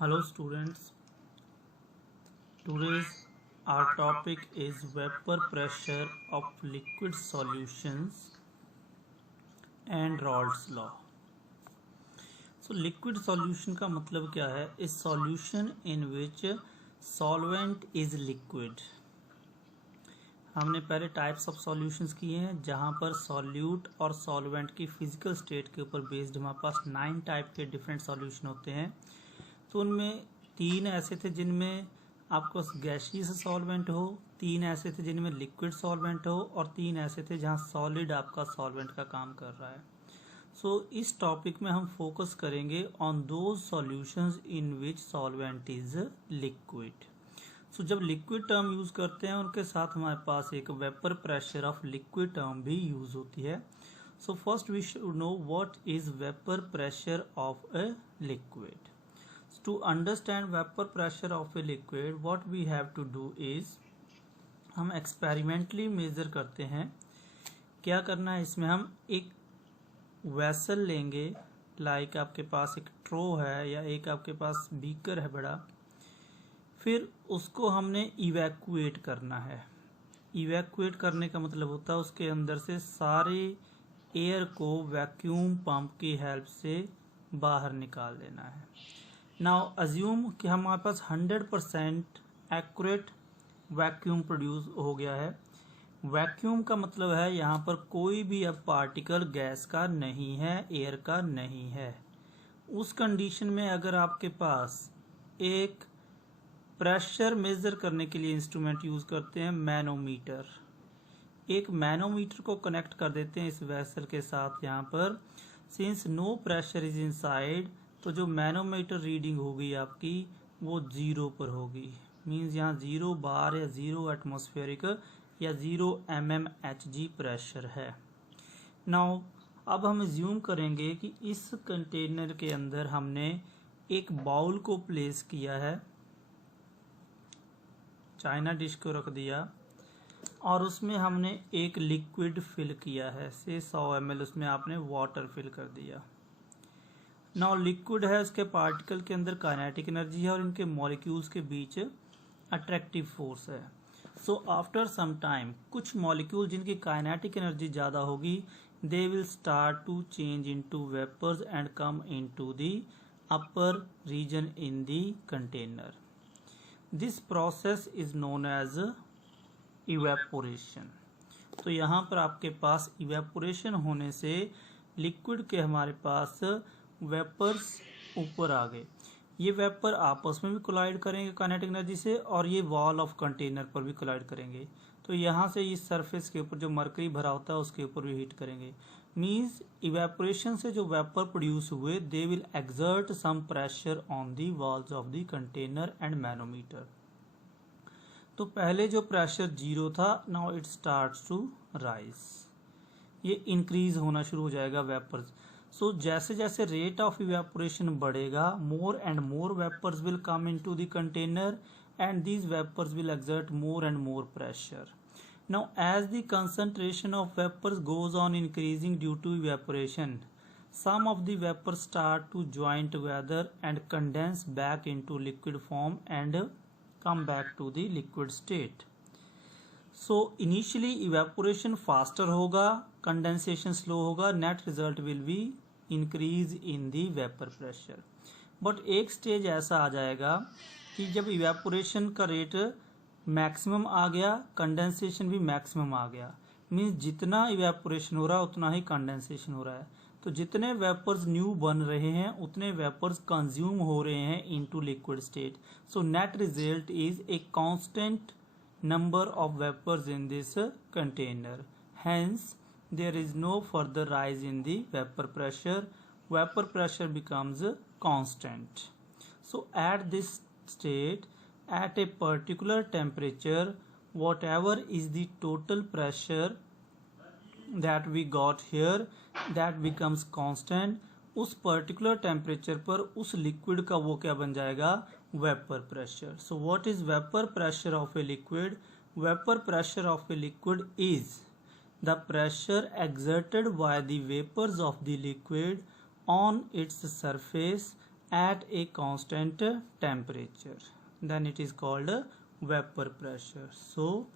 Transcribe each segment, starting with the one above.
Hello students, today's our topic is vapor pressure of liquid solutions and Raoult's law. So liquid solution का मतलब क्या है? A solution in which solvent is liquid. हमने पहले types of solutions किए हैं जहाँ पर सॉल्यूट और सॉल्वेंट की फिजिकल स्टेट के ऊपर बेस्ड हमारे पास 9 टाइप के डिफरेंट सॉल्यूशन होते हैं। तो उनमें 3 ऐसे थे जिनमें आपको गैसियस सॉल्वेंट हो, 3 ऐसे थे जिनमें लिक्विड सॉल्वेंट हो और 3 ऐसे थे जहाँ सॉलिड आपका सॉल्वेंट का काम कर रहा है। सो इस टॉपिक में हम फोकस करेंगे on those solutions in which solvent is liquid. So जब लिक्विड टर्म यूज करते हैं उनके साथ हमारे पास एक vapour pressure of liquid term भी यूज होती है। So first we should know what is vapour pressure of a liquid. To understand vapor pressure of a liquid, what we have to do is हम experimentally major करते हैं। क्या करना है, इसमें हम एक वेसल लेंगे, लाइक आपके पास एक ट्रो है या एक आपके पास बीकर है बड़ा, फिर उसको हमने इवैक्यूएट करना है। इवैक्यूएट करने का मतलब होता है उसके अंदर से सारे एयर को वैक्यूम पंप की हेल्प से बाहर निकाल देना है। नाउ अज्यूम कि हमारे पास 100% एक्यूरेट वैक्यूम प्रोड्यूस हो गया है। वैक्यूम का मतलब है यहाँ पर कोई भी अब पार्टिकल गैस का नहीं है, एयर का नहीं है। उस कंडीशन में अगर आपके पास एक प्रेशर मेजर करने के लिए इंस्ट्रूमेंट यूज करते हैं मैनोमीटर, एक मैनोमीटर को कनेक्ट कर देते हैं इस वेसल के साथ यहाँ पर। Since no pressure is inside, तो जो मैनोमीटर रीडिंग होगी आपकी वो 0 पर होगी। मींस यहाँ 0 बार या 0 एटमॉस्फेरिक या 0 mmHg प्रेशर है। नाउ अब हम ज्यूम करेंगे कि इस कंटेनर के अंदर हमने एक बाउल को प्लेस किया है, चाइना डिश को रख दिया और उसमें हमने एक लिक्विड फिल किया है, से 100 ml उसमें आपने वाटर फिल कर दिया। नाउ लिक्विड है, उसके पार्टिकल के अंदर काइनेटिक एनर्जी है और इनके मॉलिक्यूल्स के बीच अट्रैक्टिव फोर्स है। सो आफ्टर सम टाइम कुछ मॉलिक्यूल जिनकी काइनेटिक एनर्जी ज़्यादा होगी, they will start to change into vapours and come into the upper region in the container. This process is known as evaporation. तो यहाँ पर आपके पास इवेपोरेशन होने से लिक्विड के हमारे पास वेपर्स ऊपर आ गए। ये वेपर आपस में भी कोलाइड करेंगे काइनेटिक एनर्जी से और ये वॉल ऑफ कंटेनर पर भी कोलाइड करेंगे। तो यहाँ से इस सरफेस के ऊपर जो मरकरी भरा होता है उसके ऊपर भी हीट करेंगे। मींस इवेपोरेशन से जो वेपर प्रोड्यूस हुए they will exert some pressure on the walls of the container and manometer. तो पहले जो प्रेशर 0 था, now it starts to rise, ये इंक्रीज होना शुरू हो जाएगा वेपर्स। सो जैसे जैसे रेट ऑफ इवेपोरेशन बढ़ेगा, more and more vapours will come into the container and these vapours will exert more and more pressure. Now as the concentration of vapours goes on increasing due to evaporation, some of the vapors start to join together and condense back into liquid form and come back to the liquid state. So initially evaporation faster होगा, condensation slow होगा, net result will be increase in the vapor pressure. But एक stage ऐसा आ जाएगा कि जब evaporation का rate maximum आ गया, condensation भी मैक्सिमम आ गया। मीन्स जितना इवेपोरेशन हो रहा है उतना ही कंडेंसेशन हो रहा है। तो जितने वेपर्स न्यू बन रहे हैं उतने वेपर्स कंज्यूम हो रहे हैं into liquid state. So net result is a constant number of vapors in this container. Hence there is no further rise in the vapor pressure. Vapor pressure becomes constant. So at this state, at a particular temperature, whatever is the total pressure that we got here, that becomes constant. उस particular temperature पर उस liquid का वो क्या बन जाएगा, vapour pressure. So what is vapour pressure of a liquid? Vapour pressure of a liquid is the pressure exerted by the vapours of the liquid on its surface at a constant temperature, then it is called vapor pressure. So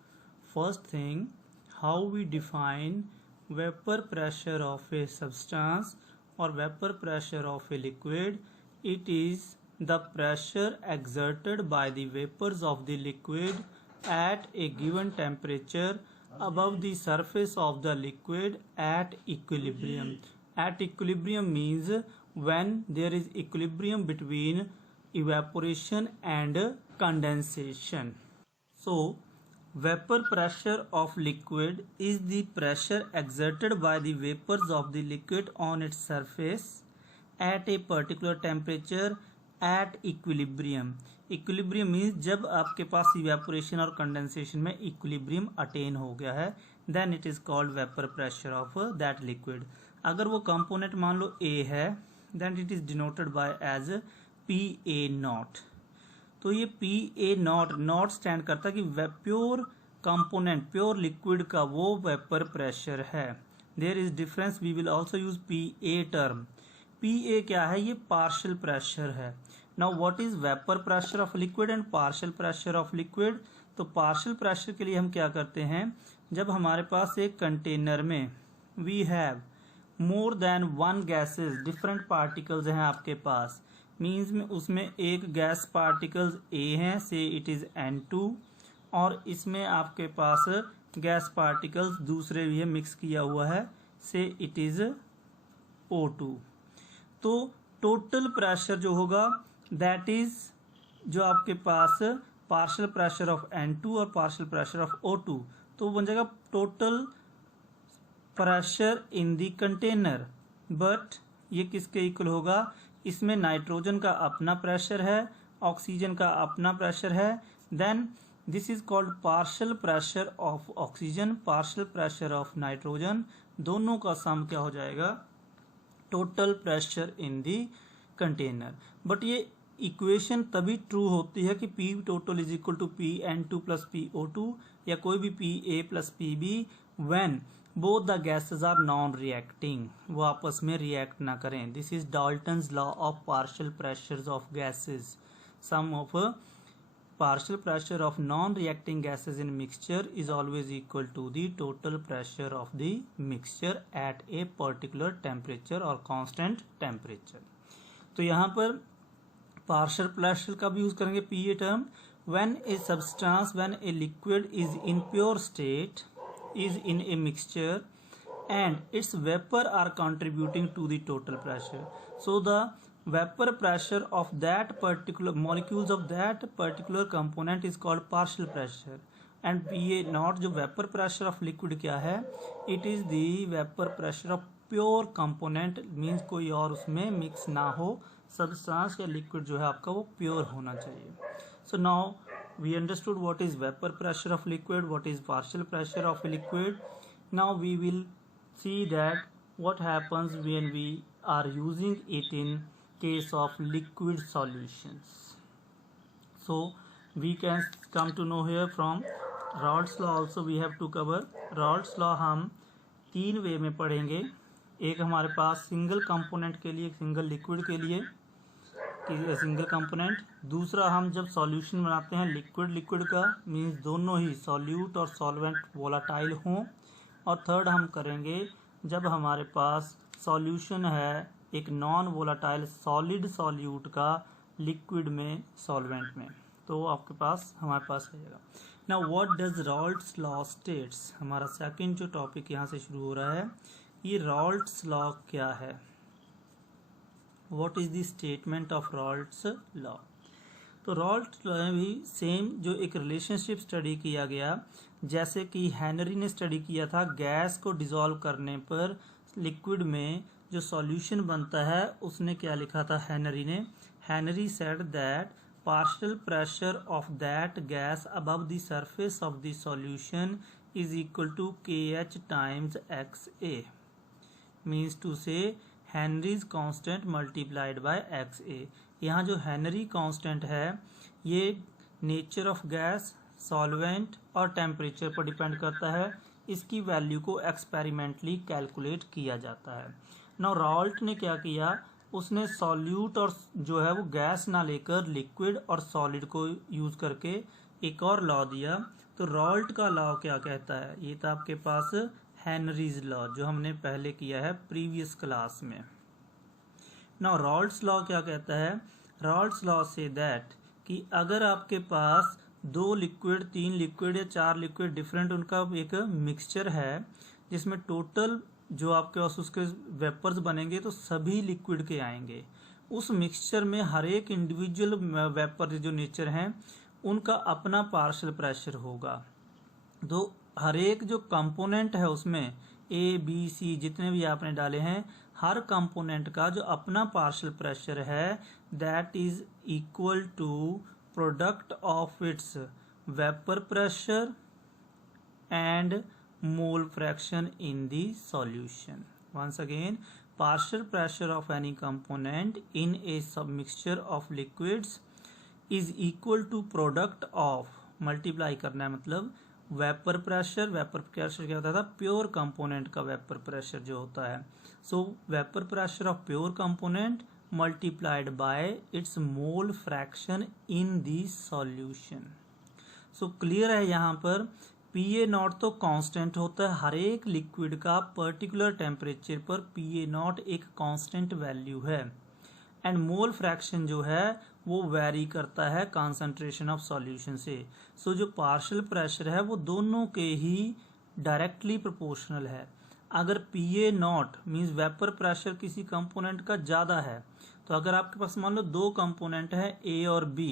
first thing, how we define vapor pressure of a substance or vapor pressure of a liquid? It is the pressure exerted by the vapors of the liquid at a given temperature above the surface of the liquid at equilibrium. At equilibrium means when there is equilibrium between evaporation and condensation. So vapor pressure of liquid is the pressure exerted by the vapors of the liquid on its surface at a particular temperature at equilibrium. Equilibrium means जब आपके पास evaporation और condensation में equilibrium attain हो गया है, then it is called vapour pressure of that liquid. अगर वो कंपोनेंट मान लो ए है, then it is denoted by as P A not. तो ये पी ए नॉट स्टैंड करता है कि प्योर कंपोनेंट प्योर लिक्विड का वो वेपर प्रेशर है. There is difference, we will also use P A term. P A क्या है? ये पार्शियल प्रेशर है. Now what is vapour pressure of liquid and partial pressure of liquid? तो partial pressure के लिए हम क्या करते हैं, जब हमारे पास एक कंटेनर में we have more than one gases, different particles हैं आपके पास, मीन्स में उसमें एक गैस पार्टिकल्स ए हैं, से इट इज N2, और इसमें आपके पास गैस पार्टिकल्स दूसरे भी है, मिक्स किया हुआ है, से इट इज O2. तो टोटल प्रेशर जो होगा दैट इज जो आपके पास पार्शियल प्रेशर ऑफ N2 और पार्शियल प्रेशर ऑफ O2, तो बन जाएगा total pressure in the container. But ये किसके इक्वल होगा? इसमें नाइट्रोजन का अपना प्रेशर है, ऑक्सीजन का अपना प्रेशर है, then this is called partial pressure of oxygen, partial pressure of nitrogen. दोनों का सम क्या हो जाएगा? Total pressure in the container. But ये इक्वेशन तभी ट्रू होती है कि P total is equal to P N2 plus P O2 या कोई भी P A plus P B when both the gases are non reacting, वो आपस में रिएक्ट ना करें. This is Dalton's law of partial pressures of gases. Sum of partial pressure of non-reacting gases in mixture is always equal to the total pressure of the mixture at a particular temperature or constant temperature. तो यहाँ पर partial pressure का भी use करेंगे PA term. When a substance, when a liquid is in pure state, is in a mixture and its vapor are contributing to the total pressure. So the vapor pressure of that particular molecules of that particular component is called partial pressure. And PA naught जो vapor pressure of liquid क्या है? It is the vapor pressure of pure component, means कोई और उसमें mix ना हो, substance या liquid जो है आपका वो pure होना चाहिए. So now we understood what is vapor pressure of liquid, what is partial pressure of liquid. Now we will see that what happens when we are using it in case of liquid solutions. So we can come to know here from Raoult's law also we have to cover. Raoult's law हम तीन वे में पढ़ेंगे. एक हमारे पास single component के लिए, single liquid के लिए सिंगल कंपोनेंट. दूसरा हम जब सॉल्यूशन बनाते हैं लिक्विड का, मीन्स दोनों ही सॉल्यूट और सॉल्वेंट वोलाटाइल हों. और थर्ड हम करेंगे जब हमारे पास सॉल्यूशन है एक नॉन वोलाटाइल सॉलिड सॉल्यूट का लिक्विड में, सॉल्वेंट में, तो आपके पास हमारे पास रहेगा. Now what does Raoult's law states? हमारा सेकंड जो टॉपिक यहाँ से शुरू हो रहा है, ये राल्ट्स लॉ क्या है? What is the statement of Raoult's law? तो राल्ट्स लॉ में भी सेम जो एक रिलेशनशिप स्टडी किया गया, जैसे कि हेनरी ने स्टडी किया था, गैस को डिसॉल्व करने पर लिक्विड में जो सॉल्यूशन बनता है, उसने क्या लिखा था हेनरी ने? Henry said that partial pressure of that gas above the surface of the solution is equal to KH times XA, means to say Henry's constant multiplied by XA. यहाँ जो हेनरी कांस्टेंट है ये nature of gas, solvent और temperature पर depend करता है. इसकी value को एक्सपेरिमेंटली कैलकुलेट किया जाता है. नाउ राल्ट ने क्या किया, उसने सॉल्यूट और जो है वो गैस ना लेकर लिक्विड और सॉलिड को यूज करके एक और लॉ दिया। तो रॉल्ट का लॉ क्या कहता है, ये था आपके पास हेनरीज लॉ जो हमने पहले किया है प्रीवियस क्लास में। नाउ रॉल्ट्स लॉ क्या कहता है, रॉल्ट्स लॉ से दैट कि अगर आपके पास 2 लिक्विड 3 लिक्विड या 4 लिक्विड डिफरेंट उनका एक मिक्सचर है जिसमें टोटल जो आपके पास उसके वेपर्स बनेंगे तो सभी लिक्विड के आएंगे, उस मिक्सचर में हर एक इंडिविजुअल वेपर जो नेचर हैं उनका अपना पार्शियल प्रेशर होगा। तो हर एक जो कंपोनेंट है उसमें ए बी सी जितने भी आपने डाले हैं हर कंपोनेंट का जो अपना पार्शियल प्रेशर है that is equal to product of its vapour pressure and mole fraction in the solution. Once again, partial pressure of any component in a submixture of liquids is equal to product of, multiply करना है मतलब vapour pressure क्या होता था, pure component का vapour pressure जो होता है, सो vapour pressure of pure component multiplied by it's mole fraction in the solution. So clear है यहाँ पर PA0 तो कांस्टेंट होता है, हर एक लिक्विड का पर्टिकुलर टेम्परेचर पर PA0 एक कांस्टेंट वैल्यू है एंड मोल फ्रैक्शन जो है वो वेरी करता है कंसंट्रेशन ऑफ सॉल्यूशन से। सो जो पार्शियल प्रेशर है वो दोनों के ही डायरेक्टली प्रोपोर्शनल है। अगर PA0 मींस वेपर प्रेशर किसी कंपोनेंट का ज़्यादा है तो अगर आपके पास मान लो 2 कंपोनेंट है A और B,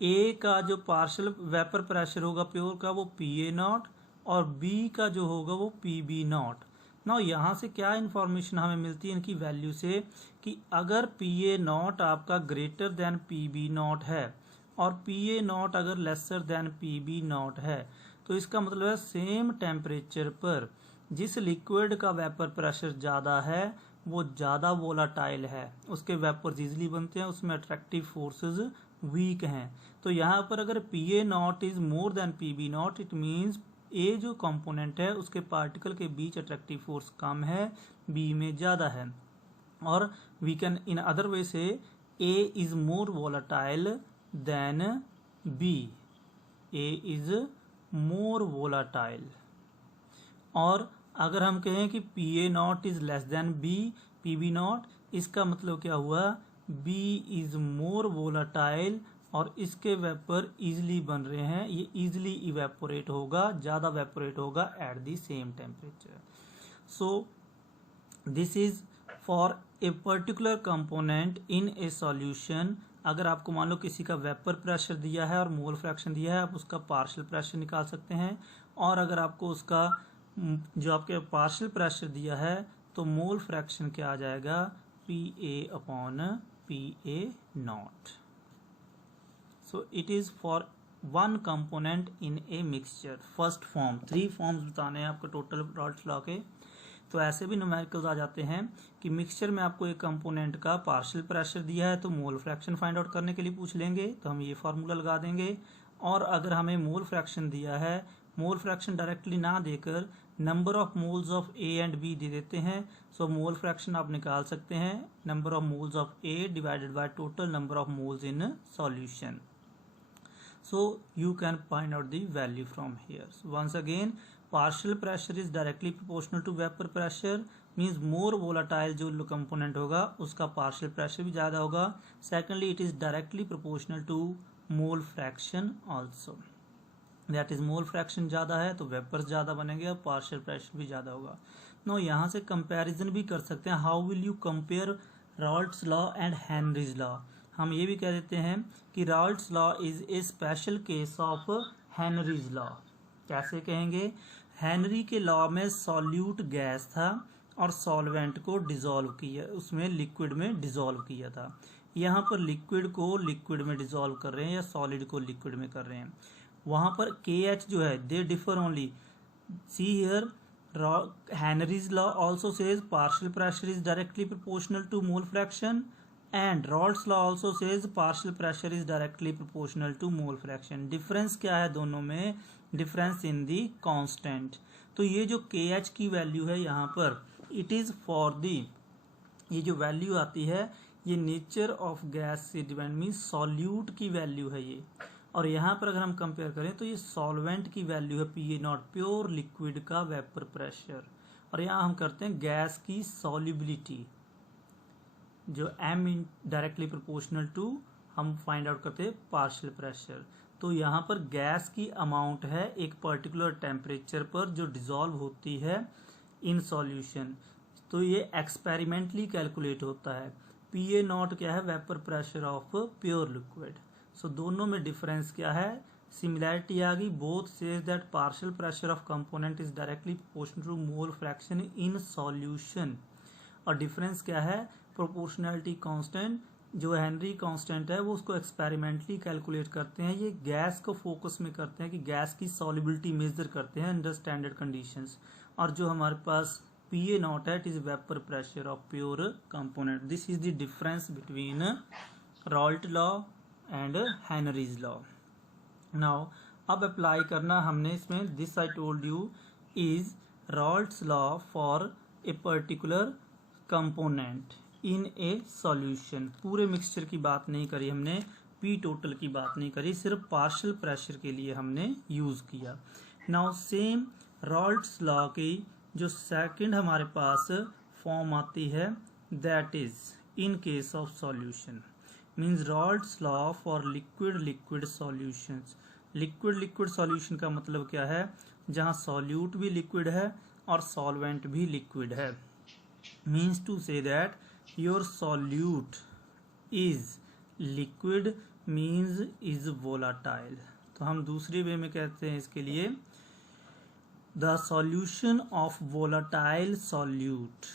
ए का जो पार्शियल वेपर प्रेशर होगा प्योर का वो PA0 और बी का जो होगा वो PB0। ना यहाँ से क्या इन्फॉर्मेशन हमें मिलती है इनकी वैल्यू से कि अगर PA0 आपका ग्रेटर देन PB0 है और PA0 अगर लेसर देन PB0 है तो इसका मतलब है सेम टेम्परेचर पर जिस लिक्विड का वेपर प्रेशर ज़्यादा है वो ज़्यादा वोलाटाइल है, उसके वेपर्स इजीली बनते हैं, उसमें अट्रैक्टिव फोर्सेस वीक हैं। तो यहाँ पर अगर PA0 is more than PB0 it means A जो कंपोनेंट है उसके पार्टिकल के बीच अट्रैक्टिव फोर्स कम है, बी में ज़्यादा है। और we can in other way say A is more volatile than B, A is more volatile. और अगर हम कहें कि PA0 is less then B PB0 इसका मतलब क्या हुआ, B इज मोर वोलाटाइल और इसके वेपर इजिली बन रहे हैं, ये इजिली इवेपोरेट होगा, ज़्यादा वेपोरेट होगा at the same temperature. So this is for a particular component in a solution. अगर आपको मान लो किसी का वेपर प्रेशर दिया है और मोल फ्रैक्शन दिया है आप उसका पार्शियल प्रेशर निकाल सकते हैं, और अगर आपको उसका जो आपके पार्शियल प्रेशर दिया है तो मोल फ्रैक्शन क्या आ जाएगा, PA/PA0। So it is for one component in a mixture। First form 3 forms बताने हैं आपको टोटल रॉल्ट्स लॉ के। तो ऐसे भी न्यूमेरिकल्स आ जाते हैं कि मिक्सचर में आपको एक कंपोनेंट का पार्शियल प्रेशर दिया है तो मोल फ्रैक्शन फाइंड आउट करने के लिए पूछ लेंगे तो हम ये फार्मूला लगा देंगे। और अगर हमें मोल फ्रैक्शन दिया है, मोल फ्रैक्शन डायरेक्टली ना देकर number of moles of A and B दे देते हैं, सो मोल फ्रैक्शन आप निकाल सकते हैं number of moles of A divided by total number of moles in solution. So you can find out the value from here. So once again, partial pressure is directly proportional to vapor pressure, means more volatile जो component होगा उसका partial pressure भी ज़्यादा होगा। Secondly, it is directly proportional to mole fraction also, that is mole fraction ज़्यादा है तो vapors ज़्यादा बनेंगे और partial pressure भी ज़्यादा होगा। Now यहाँ से comparison भी कर सकते हैं, how will you compare Raoult's law and Henry's law। हम ये भी कह देते हैं कि Raoult's law is a special case of Henry's law. कैसे कहेंगे, हेनरी के लॉ में सॉल्यूट गैस था और सॉल्वेंट को डिसॉल्व किया, उसमें लिक्विड में डिसॉल्व किया था। यहाँ पर लिक्विड को लिक्विड में डिसॉल्व कर रहे हैं या सॉलिड को लिक्विड में कर रहे हैं। वहाँ पर KH जो है they differ only. See here Henry's law also says partial pressure is directly proportional to mole fraction and Raoult's law also says partial pressure is directly proportional to mole fraction। Difference क्या है दोनों में, difference in the constant. तो ये जो KH की value है यहाँ पर इट इज फॉर दी ये जो वैल्यू आती है ये नेचर ऑफ गैस से डिपेंड, मीन्स सॉल्यूट की वैल्यू है ये। और यहाँ पर अगर हम कंपेयर करें तो ये सॉल्वेंट की वैल्यू है PA0, प्योर लिक्विड का वेपर प्रेशर। और यहाँ हम करते हैं गैस की सॉल्युबिलिटी, जो M डायरेक्टली प्रोपोर्शनल टू हम फाइंड आउट करते हैं पार्शियल प्रेशर। तो यहाँ पर गैस की अमाउंट है एक पर्टिकुलर टेम्परेचर पर जो डिसॉल्व होती है इन सॉल्यूशन। तो ये एक्सपेरिमेंटली कैलकुलेट होता है। PA0 क्या है? Vapour pressure of pure liquid. So दोनों में डिफरेंस क्या है? सिमिलैरिटी आ गई। Both says that partial pressure of component is directly proportional to mole fraction in solution. और डिफरेंस क्या है? प्रोपोर्शनैलिटी कांस्टेंट जो हेनरी कांस्टेंट है वो उसको एक्सपेरिमेंटली कैलकुलेट करते हैं। ये गैस को फोकस में करते हैं कि गैस की सॉल्युबिलिटी मेजर करते हैं अंडर स्टैंडर्ड कंडीशंस। और जो हमारे पास PA0 है, it is vapour pressure of pure component. This is the difference between Raoult law and Henry's law. Now अब अप्लाई करना हमने इसमें, this I told you is Raoult's law for a particular component in a solution. पूरे mixture की बात नहीं करी हमने, P टोटल की बात नहीं करी, सिर्फ पार्शियल प्रेशर के लिए हमने यूज किया। नाउ सेम रॉल्ट्स लॉ की जो सेकंड हमारे पास फॉर्म आती है that is in case of solution, means Raoult's law for liquid liquid solutions. Liquid liquid solution का मतलब क्या है? जहां सॉल्यूट भी लिक्विड है और सॉल्वेंट भी लिक्विड है। Means to say that your solute is liquid means is volatile. तो हम दूसरी वे में कहते हैं इसके लिए the solution of volatile solute.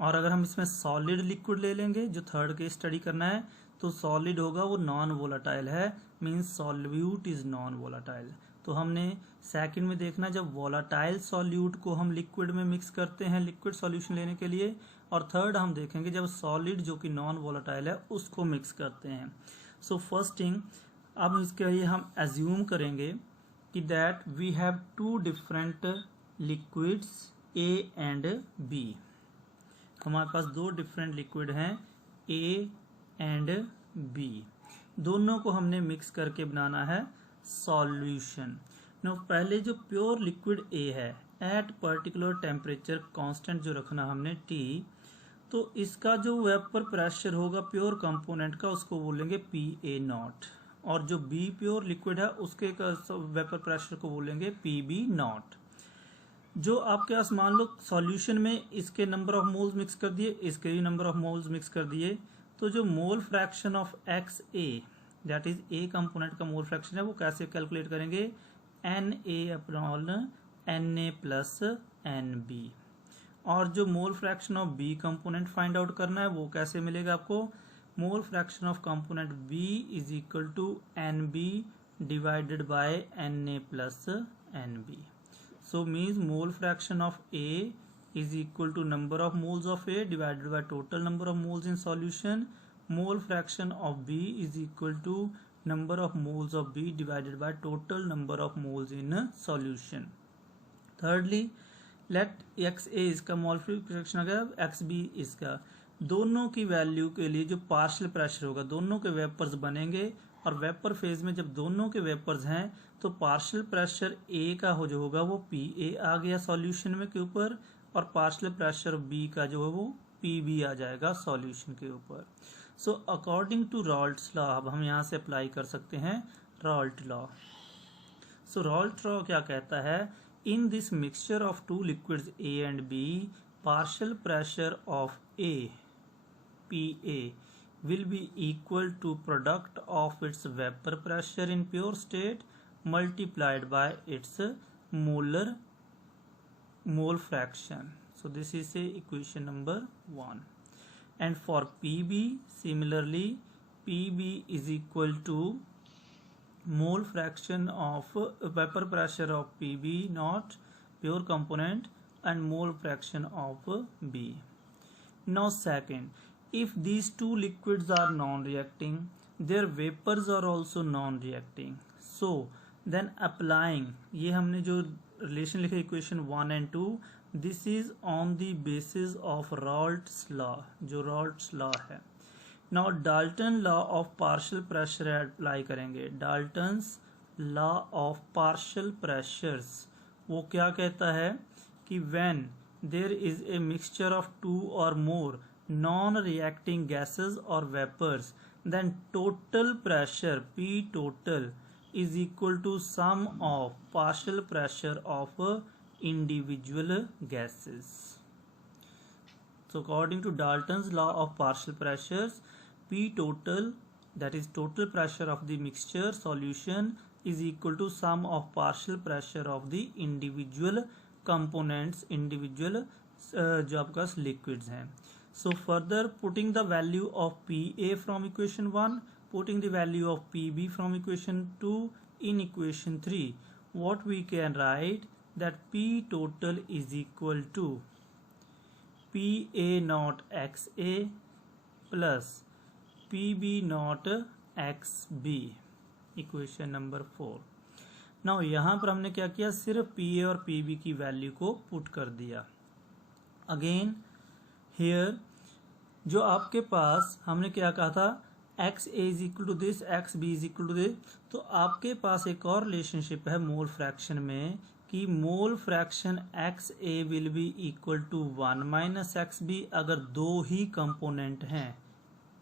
और अगर हम इसमें सॉलिड लिक्विड ले लेंगे, जो थर्ड केस स्टडी करना है, तो सॉलिड होगा वो नॉन वोलाटाइल है, means solute is non volatile. तो हमने सेकंड में देखना जब वोलाटाइल सॉल्यूट को हम लिक्विड में मिक्स करते हैं लिक्विड सॉल्यूशन लेने के लिए, और थर्ड हम देखेंगे जब सॉलिड जो कि नॉन वोलाटाइल है उसको मिक्स करते हैं। सो फर्स्ट थिंग, अब इसके लिए हम एज्यूम करेंगे कि that we have two different liquids A and B। हमारे पास दो डिफरेंट लिक्विड हैं A एंड B, दोनों को हमने मिक्स करके बनाना है सॉल्यूशन। नो पहले जो प्योर लिक्विड A है, एट पर्टिकुलर टेम्परेचर कांस्टेंट जो रखना हमने T, तो इसका जो वेपर प्रेशर होगा प्योर कंपोनेंट का उसको बोलेंगे PA0, और जो B प्योर लिक्विड है उसके वेपर प्रेशर को बोलेंगे PB0। जो आपके पास मान लो सॉल्यूशन में इसके नंबर ऑफ मोल्स मिक्स कर दिए, इसके भी नंबर ऑफ मोल्स मिक्स कर दिए, तो जो mole fraction of XA that is A component का मोल फ्रैक्शन है वो कैसे कैलकुलेट करेंगे? Na plus NB। और जो mole fraction of B component find out करना है वो कैसे मिलेगा आपको? Mole fraction of component B is equal to NB divided by Na plus NB। So means mole fraction of A is equal to number of moles of A divided by total number of moles in solution. Mole fraction of B is equal to number of moles of B divided by total number of moles in solution. Thirdly, let XA इसका mole fraction आ गया, XB इसका, दोनों की value के लिए जो partial pressure होगा, दोनों के वेपर्स बनेंगे, और वेपर फेज में जब दोनों के वेपर्स हैं तो पार्शियल प्रेशर A का हो जो होगा वो PA आ गया सॉल्यूशन में के ऊपर, और पार्शियल प्रेशर B का जो है वो PB आ जाएगा सॉल्यूशन के ऊपर। सो अकॉर्डिंग टू रॉल्ट्स लॉ अब हम यहाँ से अप्लाई कर सकते हैं रॉल्ट लॉ। सो रॉल्ट लॉ क्या कहता है? In this mixture of two liquids A and B, partial pressure of A PA will be equal to product of its vapor pressure in pure state multiplied by its mole fraction. So this is a equation number 1. And for PB similarly, PB is equal to mole fraction of vapor pressure of PB not pure component and mole fraction of B. Now second, if these two liquids are non-reacting, their vapors are also non-reacting. So then applying, ये हमने जो relation लिखे equation 1 and 2, this is on the basis of Raoult's law, जो Raoult's law है। Now Dalton law of partial pressure apply करेंगे। Dalton's law of partial pressures वो क्या कहता है कि when there is a mixture of two or more non reacting gases और vapours, then total pressure P total is equal to sum of partial pressure of individual gases. So according to Dalton's law of partial pressures, P total, that is total pressure of the mixture solution, is equal to sum of partial pressure of the individual components, individual जो आपका liquids हैं। So further putting the value of PA from equation 1, putting the value of PB from equation 2 in equation 3, what we can write that P total is equal to PA naught XA plus PB naught XB, equation number 4। Now यहाँ पर हमने क्या किया, सिर्फ PA और PB की value को put कर दिया। अगेन हियर जो आपके पास हमने क्या कहा था, X A is equal to this, X B is equal to this, तो आपके पास एक और रिलेशनशिप है मोल फ्रैक्शन में कि mole fraction X A will be equal to 1 minus X B अगर दो ही कंपोनेंट हैं,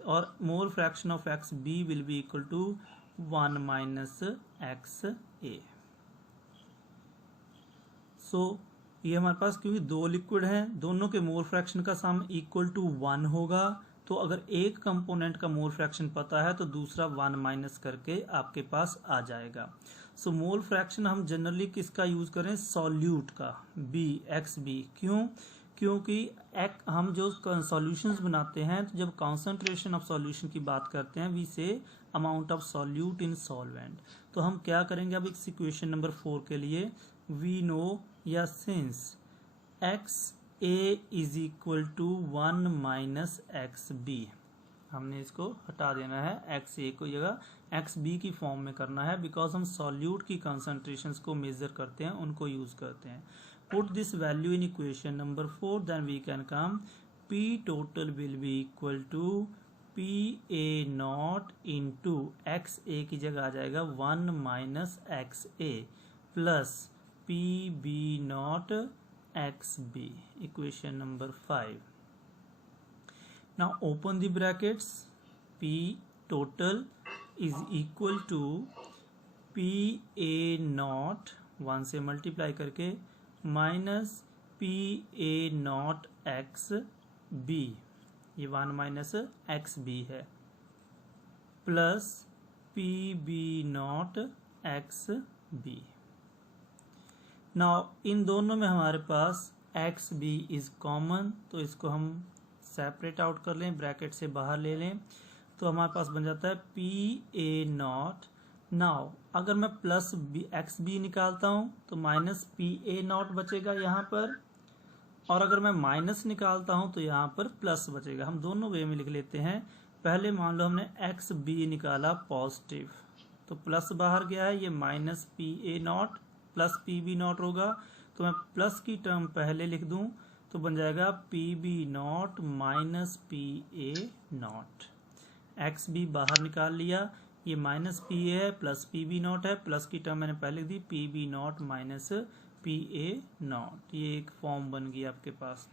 और mole fraction of X B will be equal to 1 minus X A. So ये हमारे पास क्योंकि दो लिक्विड हैं, दोनों के मोल फ्रैक्शन का सम इक्वल टू 1 होगा, तो अगर एक कंपोनेंट का मोल फ्रैक्शन पता है तो दूसरा 1 माइनस करके आपके पास आ जाएगा। सो मोल फ्रैक्शन हम जनरली किसका यूज करें, सॉल्यूट का, बी एक्स बी। क्यों, क्योंकि हम जो सॉल्यूशंस बनाते हैं तो जब कॉन्सेंट्रेशन ऑफ सॉल्यूशन की बात करते हैं वी से amount of solute in solvent. तो हम क्या करेंगे अब इस इक्वेशन नंबर 4 के लिए, वी नो या since X A is equal to 1 minus X B, हमने इसको हटा देना है, एक्स ए को जगह एक्स बी की फॉर्म में करना है, बिकॉज हम सॉल्यूट की कंसंट्रेशंस को मेजर करते हैं, उनको यूज करते हैं। Put this value in equation number 4, then we can come P total will be equal to P A not into X A की जगह आ जाएगा 1 minus X A plus P B not X B, equation number 5. Now open the brackets, P total is equal to P A naught 1 से multiply करके minus P A naught X B, ये 1 minus X B है, plus P B naught X B. Now इन दोनों में हमारे पास X B is common, तो इसको हम सेपरेट आउट कर लें, ब्रैकेट से बाहर ले लें, तो हमारे पास बन जाता है पी ए नॉट। नाउ अगर मैं प्लस बी एक्स बी निकालता हूं तो माइनस पी ए नॉट बचेगा यहाँ पर, और अगर मैं माइनस निकालता हूं तो यहाँ पर प्लस बचेगा। हम दोनों वे में लिख लेते हैं। पहले मान लो हमने एक्स बी निकाला पॉजिटिव, तो प्लस बाहर गया है, ये minus P A not plus P B naught होगा, तो मैं प्लस की टर्म पहले लिख दूं तो बन जाएगा P B not minus P A not. X B बाहर निकाल लिया, ये माइनस पी ए है प्लस पी बी नॉट है, प्लस की टर्म मैंने पहले लिख दी P B not minus P A not, ये एक फॉर्म बन गई आपके पास।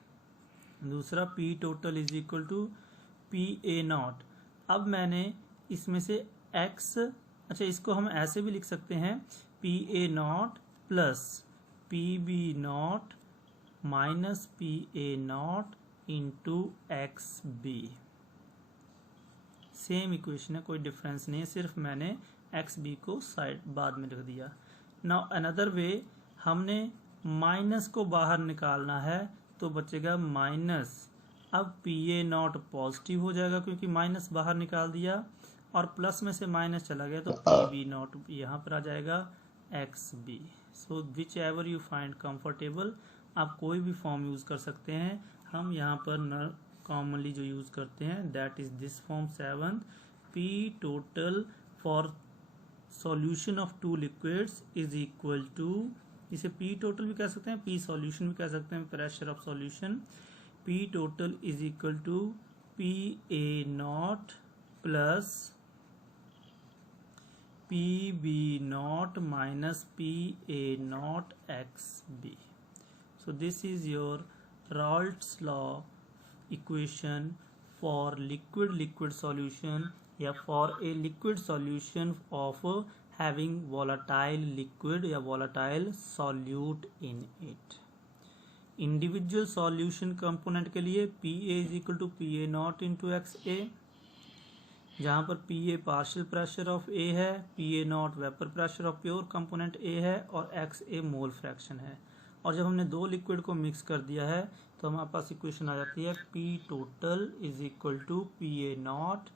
दूसरा P total is equal to P A not. अब मैंने इसमें से एक्स, अच्छा इसको हम ऐसे भी लिख सकते हैं P A not plus P B not minus P A not into X B. Same equation है, कोई डिफरेंस नहीं है, सिर्फ मैंने एक्स बी को साइड बाद में रख दिया। नाउ अनदर वे, हमने माइनस को बाहर निकालना है तो बचेगा माइनस, अब पी ए नॉट पॉजिटिव हो जाएगा क्योंकि माइनस बाहर निकाल दिया, और प्लस में से माइनस चला गया तो पी बी नॉट यहाँ पर आ जाएगा X B. So whichever you find comfortable, आप कोई भी फॉर्म यूज कर सकते हैं। हम यहाँ पर कॉमनली जो यूज करते हैं that is this form 7, P total for solution of 2 liquids is equal to इसे पी टोटल भी कह सकते हैं, पी सॉल्यूशन भी कह सकते हैं, pressure of solution. P total is equal to P A not plus P B not minus P A not X B. So this is your Raoult's law equation for liquid solution, या for a liquid solution of having volatile liquid या volatile solute in it। Individual solution component के लिए P A is equal to P A not into X A, जहाँ पर P A partial pressure of A है, P A not vapour pressure of pure component A है, और X ए mole fraction है। और जब हमने दो लिक्विड को मिक्स कर दिया है तो हमारे पास इक्वेशन आ जाती है P total is equal to P A not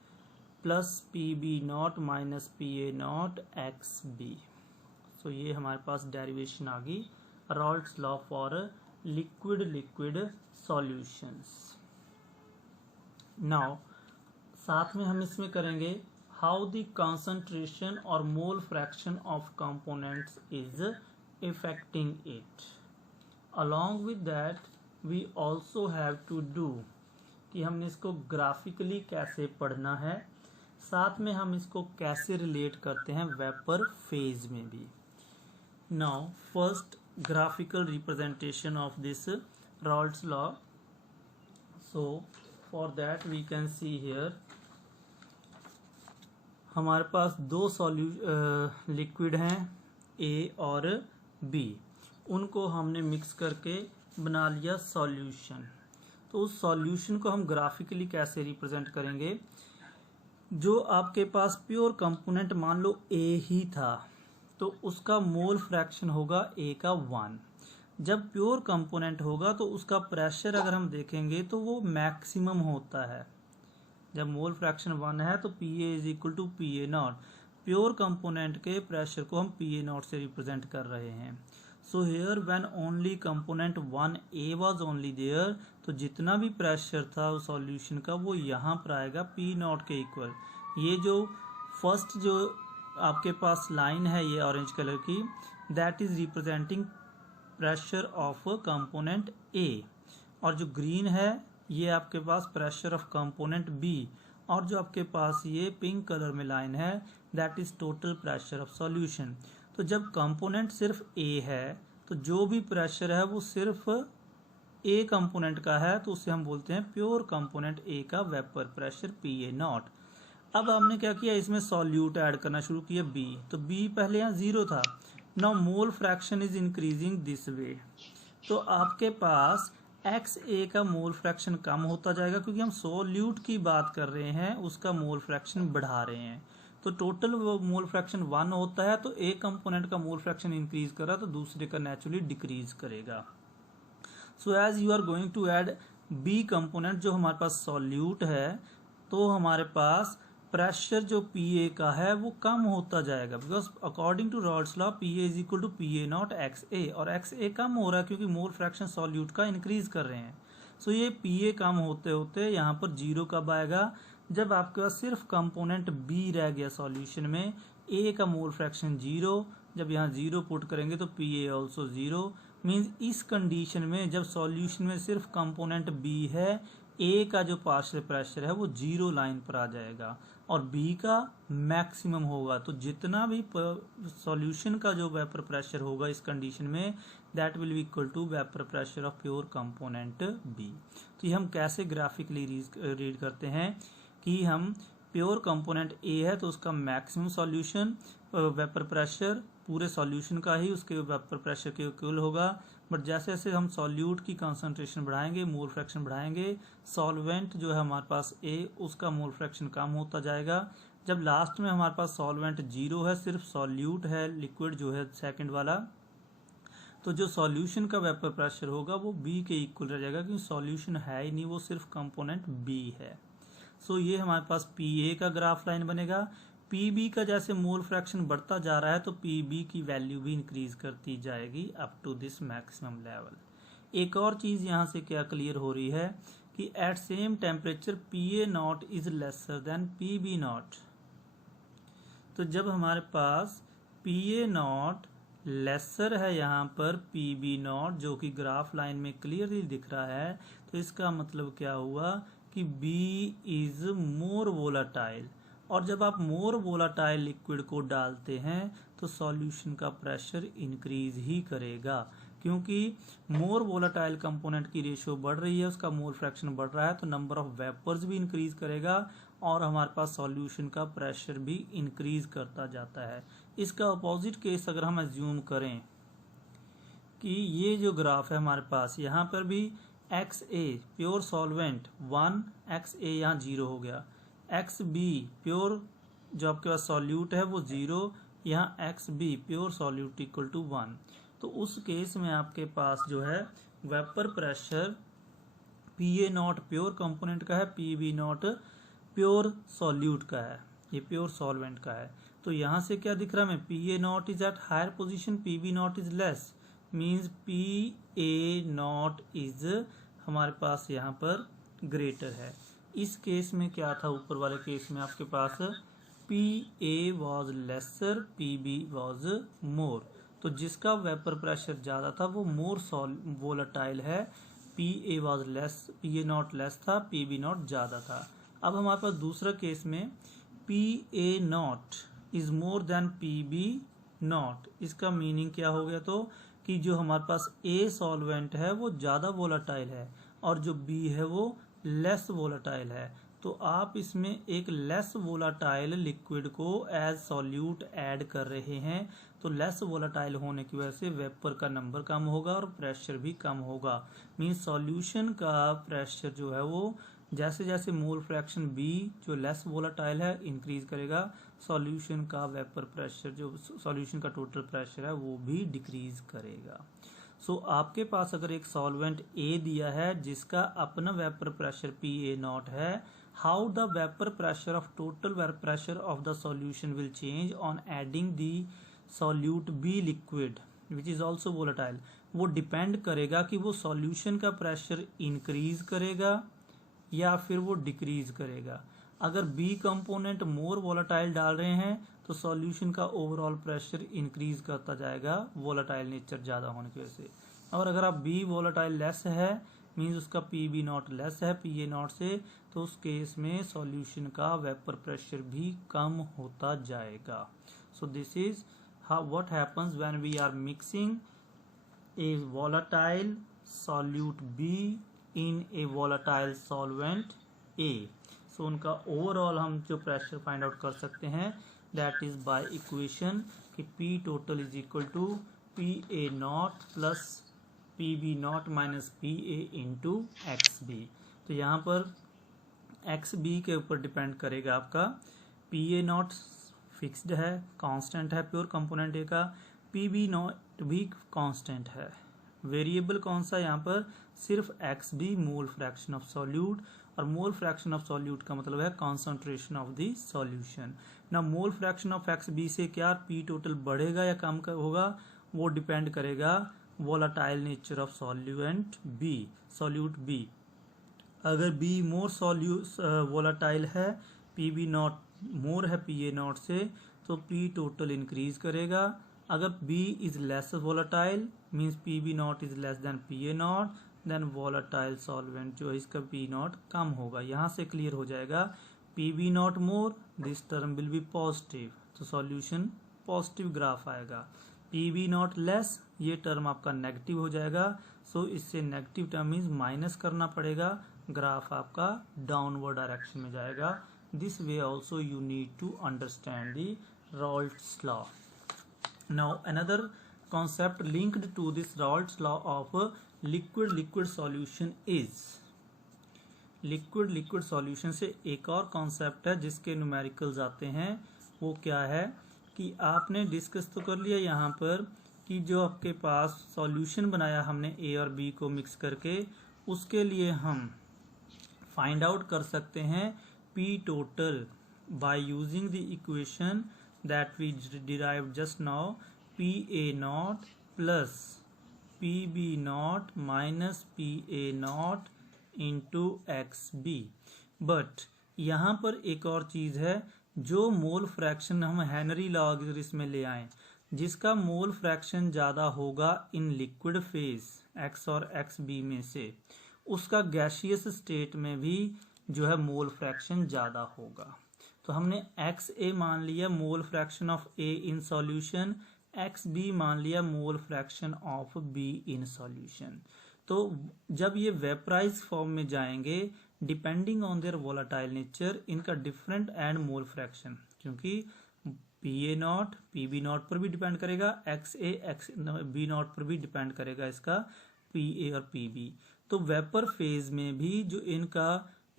plus P B not minus P A not X B. So ये हमारे पास डेरिवेशन आ गई Raoult's law for liquid solutions. Now साथ में हम इसमें करेंगे हाउ द कंसंट्रेशन और mole fraction of components is affecting it। along with that we also have to do कि हमने इसको ग्राफिकली कैसे पढ़ना है, साथ में हम इसको कैसे रिलेट करते हैं वेपर फेज में भी। Now first graphical representation of this Raoult's law. So for that we can see here हमारे पास दो लिक्विड हैं ए और बी, उनको हमने मिक्स करके बना लिया सॉल्यूशन। तो उस सॉल्यूशन को हम ग्राफिकली कैसे रिप्रेजेंट करेंगे, जो आपके पास प्योर कंपोनेंट मान लो ए ही था तो उसका मोल फ्रैक्शन होगा ए का 1। जब प्योर कंपोनेंट होगा तो उसका प्रेशर अगर हम देखेंगे तो वो मैक्सिमम होता है। जब मोल फ्रैक्शन 1 है तो P A is equal to P A naught, pure component के प्रेशर को हम पी ए नॉट से रिप्रेजेंट कर रहे हैं। So here when only component 1A was only there, तो जितना भी प्रेशर था उस सॉल्यूशन का वो यहाँ पर आएगा पी नॉट के इक्वल। ये जो फर्स्ट जो आपके पास लाइन है ये ऑरेंज कलर की, that is representing pressure of component ए, और जो ग्रीन है ये आपके पास प्रेशर ऑफ कंपोनेंट बी, और जो आपके पास ये पिंक कलर में लाइन है that is total pressure of solution. तो जब कंपोनेंट सिर्फ ए है तो जो भी प्रेशर है वो सिर्फ ए कंपोनेंट का है, तो उसे हम बोलते हैं प्योर कंपोनेंट ए का vapour pressure P A not. अब हमने क्या किया, इसमें सॉल्यूट ऐड करना शुरू किया बी, तो बी पहले यहाँ 0 था। Now mole fraction is increasing this way, तो आपके पास एक्स ए का मोल फ्रैक्शन कम होता जाएगा, क्योंकि हम सॉल्यूट की बात कर रहे हैं, उसका मोल फ्रैक्शन बढ़ा रहे हैं। तो टोटल वो मोल फ्रैक्शन 1 होता है, तो एक कंपोनेंट का मोल फ्रैक्शन इंक्रीज कर रहा है तो दूसरे का नेचुरली डिक्रीज करेगा। So as you are going to add B component जो हमारे पास सॉल्यूट है, तो हमारे पास प्रेशर जो पी ए का है वो कम होता जाएगा, because according to Raoult's law P A is equal to P A not X A, और एक्स ए कम हो रहा है क्योंकि मोल फ्रैक्शन सॉल्यूट का इंक्रीज कर रहे हैं। सो ये पी ए कम होते होते यहाँ पर 0 कब आएगा, जब आपके पास सिर्फ कंपोनेंट बी रह गया सॉल्यूशन में, ए का मोल फ्रैक्शन 0, जब यहाँ 0 पुट करेंगे तो पी ए ऑल्सो 0, मीन्स इस कंडीशन में जब सॉल्यूशन में सिर्फ कंपोनेंट बी है, ए का जो पार्शियल प्रेशर है वो 0 लाइन पर आ जाएगा और बी का मैक्सिमम होगा। तो जितना भी सॉल्यूशन का जो वेपर प्रेशर होगा इस कंडीशन में, that will be equal to vapour pressure of pure component B. तो ये हम कैसे ग्राफिकली रीड करते हैं कि हम प्योर कंपोनेंट ए है तो उसका मैक्सिमम सॉल्यूशन वेपर प्रेशर पूरे सॉल्यूशन का ही उसके वेपर प्रेशर के इक्वल होगा, बट जैसे जैसे हम सॉल्यूट की कंसंट्रेशन बढ़ाएंगे, मोल फ्रैक्शन बढ़ाएंगे, सॉल्वेंट जो है हमारे पास ए उसका मोल फ्रैक्शन कम होता जाएगा। जब लास्ट में हमारे पास सॉल्वेंट 0 है, सिर्फ सॉल्यूट है लिक्विड जो है सेकंड वाला, तो जो सॉल्यूशन का वेपर प्रेशर होगा वो बी के इक्वल रह जाएगा, क्योंकि सॉल्यूशन है ही नहीं, वो सिर्फ कंपोनेंट बी है। सो ये हमारे पास पी ए का ग्राफ लाइन बनेगा। पी बी का जैसे मोल फ्रैक्शन बढ़ता जा रहा है तो पी बी की वैल्यू भी इंक्रीज करती जाएगी up to this maximum level. एक और चीज यहाँ से क्या क्लियर हो रही है कि at same temperature P A not is lesser than P B naught. तो जब हमारे पास पी ए नॉट लेसर है यहाँ पर पी बी नॉट, जो कि ग्राफ लाइन में क्लियरली दिख रहा है। तो इसका मतलब क्या हुआ कि B इज मोर वोलाटाइल, और जब आप मोर वोलाटाइल लिक्विड को डालते हैं तो सॉल्यूशन का प्रेशर इंक्रीज ही करेगा, क्योंकि मोर वोलाटाइल कंपोनेंट की रेशियो बढ़ रही है, उसका मोल फ्रैक्शन बढ़ रहा है, तो नंबर ऑफ वेपर्स भी इंक्रीज करेगा और हमारे पास सॉल्यूशन का प्रेशर भी इंक्रीज करता जाता है। इसका अपोजिट केस अगर हम एज्यूम करें कि ये जो ग्राफ है हमारे पास, यहाँ पर भी XA प्योर सॉल्वेंट 1, XA यहाँ 0 हो गया, XB प्योर जो आपके पास सॉल्यूट है वो 0, यहाँ XB pure solute equal to 1। तो उस केस में आपके पास जो है vapour pressure PA naught pure component का है, PB नॉट प्योर सॉल्यूट का है, ये प्योर सॉल्वेंट का है। तो यहाँ से क्या दिख रहा है हमें, PA naught is at higher position, PB naught is less, means PA naught is हमारे पास यहाँ पर ग्रेटर है। इस केस में क्या था, ऊपर वाले केस में आपके पास PA was lesser, PB was more, तो जिसका वेपर प्रेशर ज़्यादा था वो मोर वोलेटाइल है, PA was less, PA naught less था, PB नॉट ज़्यादा था। अब हमारे पास दूसरा केस में PA naught is more than PB naught, इसका मीनिंग क्या हो गया, तो कि जो हमारे पास A सॉल्वेंट है वो ज़्यादा वोलाटाइल है और जो B है वो लेस वोलाटाइल है। तो आप इसमें एक लेस वोलाटाइल लिक्विड को एज सॉल्यूट ऐड कर रहे हैं, तो लेस वोलाटाइल होने की वजह से वेपर का नंबर कम होगा और प्रेशर भी कम होगा। मीन्स सॉल्यूशन का प्रेशर जो है वो जैसे जैसे मोल फ्रैक्शन B जो लेस वोलाटाइल है इंक्रीज करेगा, सॉल्यूशन का वेपर प्रेशर जो सॉल्यूशन का टोटल प्रेशर है वो भी डिक्रीज करेगा। सो आपके पास अगर एक सॉल्वेंट A दिया है जिसका अपना वेपर प्रेशर PA नॉट है, how the vapour pressure of total vapour pressure of the solution will change on adding the solute B liquid which is also volatile, वो डिपेंड करेगा कि वो सॉल्यूशन का प्रेशर इंक्रीज करेगा या फिर वो डिक्रीज करेगा। अगर B कंपोनेंट मोर वोलाटाइल डाल रहे हैं तो सॉल्यूशन का ओवरऑल प्रेशर इंक्रीज करता जाएगा वोलाटाइल नेचर ज़्यादा होने की वजह से, और अगर आप B वोलाटाइल लेस है मीन्स उसका PB नॉट लेस है PA नॉट से, तो उस केस में सॉल्यूशन का वेपर प्रेशर भी कम होता जाएगा। So this is how what happens when we are mixing a volatile solute B in a volatile solvent A। सो उनका ओवरऑल हम जो प्रेशर फाइंड आउट कर सकते हैं दैट इज बाय इक्वेशन कि P total is equal to PA naught plus PB naught minus PA into XB। तो यहाँ पर XB के ऊपर डिपेंड करेगा आपका, PA नॉट फिक्स्ड है, कांस्टेंट है प्योर कंपोनेंट A का, PB नॉट भी कांस्टेंट है। वेरिएबल कौन सा यहाँ पर, सिर्फ XB mole fraction of solute, और मोल फ्रैक्शन ऑफ सॉल्यूट का मतलब है कॉन्सेंट्रेशन ऑफ द सॉल्यूशन। ना मोल फ्रैक्शन ऑफ XB से क्या P टोटल बढ़ेगा या कम होगा, वो डिपेंड करेगा volatile nature of solute B। अगर B मोर वोलाटाइल है, PB नॉट मोर है PA नॉट से, तो P टोटल इंक्रीज करेगा। अगर B is less volatile means PB naught is less than PA naught, then volatile solvent जो है इसका P नॉट कम होगा। यहाँ से क्लियर हो जाएगा PB not more, this term will be positive, तो सॉल्यूशन पॉजिटिव ग्राफ आएगा। PB नॉट लेस, ये टर्म आपका नेगेटिव हो जाएगा, सो इससे नेगेटिव टर्म मीन्स माइनस करना पड़ेगा, ग्राफ आपका डाउनवर्ड डायरेक्शन में जाएगा। This way also you need to understand the Raoult's law. Now another concept linked to this Raoult's law of liquid solution is, liquid solution से एक और concept है जिसके न्यूमेरिकल्स आते हैं, वो क्या है कि आपने डिस्कस तो कर लिया यहाँ पर कि जो आपके पास सॉल्यूशन बनाया हमने A और B को मिक्स करके, उसके लिए हम फाइंड आउट कर सकते हैं P total by using the equation that we derived just now, PA naught plus PB naught minus PA naught into XB। But यहाँ पर एक और चीज़ है, जो मोल फ्रैक्शन हम हेनरी लॉ अगर इसमें ले आए जिसका मोल फ्रैक्शन ज़्यादा होगा इन लिक्विड फेज एक्स और एक्स बी में से, उसका गैसियस स्टेट में भी जो है मोल फ्रैक्शन ज़्यादा होगा। तो हमने एक्स ए मान लिया mole fraction of A in solution, X B मान लिया mole fraction of B in solution. तो जब ये वेपराइज फॉर्म में जाएंगे, depending on their volatile nature, इनका डिफरेंट एंड मोल फ्रैक्शन, क्योंकि P A naught P B naught पर भी डिपेंड करेगा, X A X B naught पर भी डिपेंड करेगा इसका पी ए और पी बी। तो वेपर फेज में भी जो इनका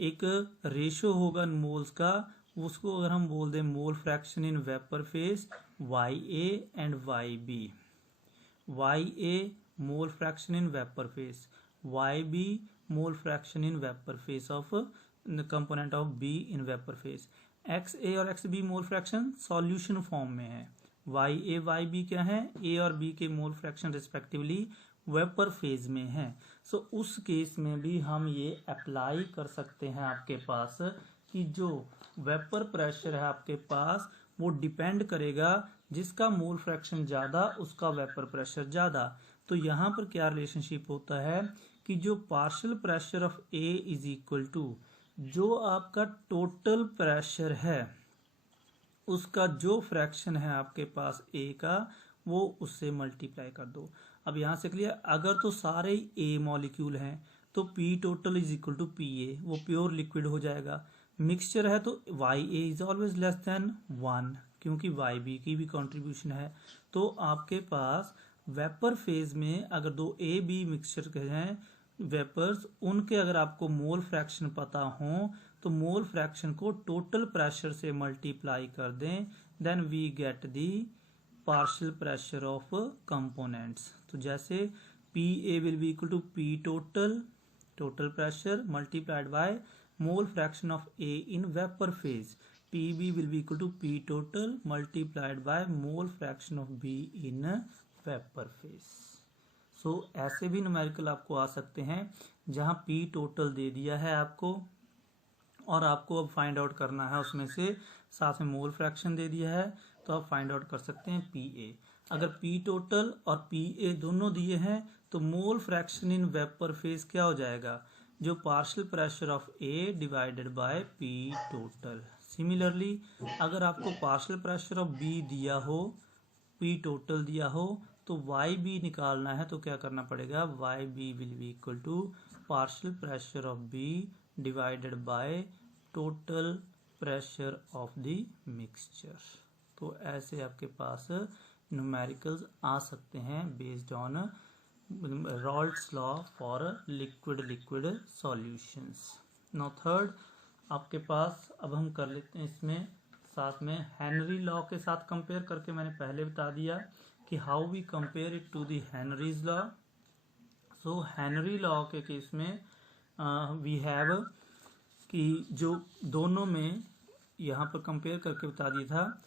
एक रेशो होगा मोल्स का, उसको अगर हम बोल दें mole fraction in vapour phase Y A and Y B, Y A mole fraction in vapour phase, Y B mole fraction in vapour phase of component of B in vapour phase. X A और X B mole fraction solution form में है, Y ए Y B क्या है, ए और B के mole fraction respectively vapour phase में है। सो उस केस में भी हम ये अप्लाई कर सकते हैं आपके पास कि जो वेपर प्रेशर है आपके पास वो डिपेंड करेगा, जिसका मोल फ्रैक्शन ज़्यादा उसका वेपर प्रेशर ज़्यादा। तो यहाँ पर क्या रिलेशनशिप होता है कि जो partial pressure of A is equal to जो आपका टोटल प्रेशर है उसका जो फ्रैक्शन है आपके पास ए का, वो उससे मल्टीप्लाई कर दो। अब यहाँ से क्लियर, अगर तो सारे ए मॉलिक्यूल हैं तो P total is equal to P A, वो प्योर लिक्विड हो जाएगा। मिक्सचर है तो Y A is always less than 1, क्योंकि वाई बी की भी कंट्रीब्यूशन है। तो आपके पास वेपर फेज में अगर दो ए बी मिक्सचर हैं वेपर्स, उनके अगर आपको मोल फ्रैक्शन पता हो तो मोल फ्रैक्शन को टोटल प्रेशर से मल्टीप्लाई कर दें, then we get the partial pressure of components. तो जैसे P A will be equal to P total, total pressure multiplied by mole fraction of A in vapour phase, P B will be equal to P total multiplied by mole fraction of B in vapour phase. So ऐसे भी numerical आपको आ सकते हैं जहां P total दे दिया है आपको और आपको अब फाइंड आउट करना है उसमें से, साथ में मोल फ्रैक्शन दे दिया है, तो आप फाइंड आउट कर सकते हैं पी ए। अगर पी टोटल और पी ए दोनों दिए हैं तो mole fraction in vapour phase क्या हो जाएगा, जो partial pressure of A divided by P total. Similarly अगर आपको पार्शियल प्रेशर ऑफ बी दिया हो, पी टोटल दिया हो, तो वाई बी निकालना है तो क्या करना पड़ेगा, Y B will be equal to partial pressure of B divided by total pressure of the mixture. तो ऐसे आपके पास न्यूमेरिकल्स आ सकते हैं based on Raoult's law for liquid liquid solutions. Now third आपके पास अब हम कर लेते हैं इसमें साथ में हेनरी लॉ के साथ कंपेयर करके, मैंने पहले बता दिया कि how we compare it to the Henry's law. So Henry law के केस में वी हैव कि जो दोनों में यहाँ पर कंपेयर करके बता दिया था,